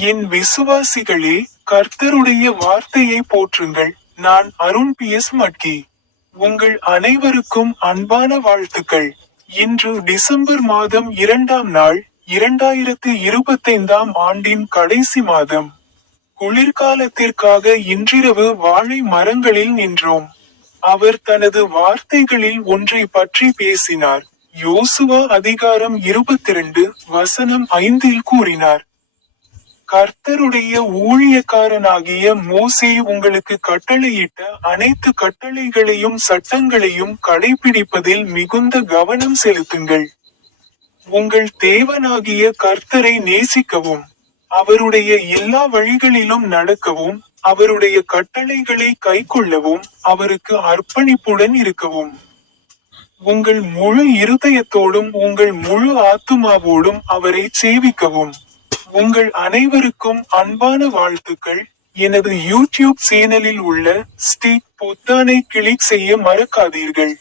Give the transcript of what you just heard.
என் விசுவாசிகளே கர்த்தருடைய வார்த்தையை போற்றுங்கள். நான் அருண் பி. எஸ். மட்கி. உங்கள் அனைவருக்கும் அன்பான வாழ்த்துக்கள். இன்று டிசம்பர் மாதம் இரண்டாம் நாள் இரண்டாயிரத்து இருபத்தைந்தாம் ஆண்டின் கடைசி மாதம். குளிர்காலத்திற்காக இன்றிரவு வாழை மரங்களில் நின்றோம். அவர் தனது வார்த்தைகளில் ஒன்றை பற்றி பேசினார். யோசுவா அதிகாரம் இருபத்திரண்டு வசனம் ஐந்தில் கூறினார். கர்த்தருடைய ஊழியக்காரனாகிய மோசே உங்களுக்கு கட்டளையிட்ட அனைத்து கட்டளைகளையும் சட்டங்களையும் கடைபிடிப்பதில் மிகுந்த கவனம் செலுத்துங்கள். உங்கள் தேவனாகிய கர்த்தரை நேசிக்கவும் அவருடைய எல்லா வழிகளிலும் நடக்கவும் அவருடைய கட்டளைகளை கைக்கொள்ளவும் அவருக்கு அர்ப்பணிப்புடன் இருக்கவும். உங்கள் முழு இருதயத்தோடும் உங்கள் முழு ஆத்துமாவோடும் அவரை சேவிக்கவும். உங்கள் அனைவருக்கும் அன்பான வாழ்த்துக்கள். எனது யூடியூப் சேனலில் உள்ள ஸ்டீக் பொத்தானை கிளிக் செய்ய மறக்காதீர்கள்.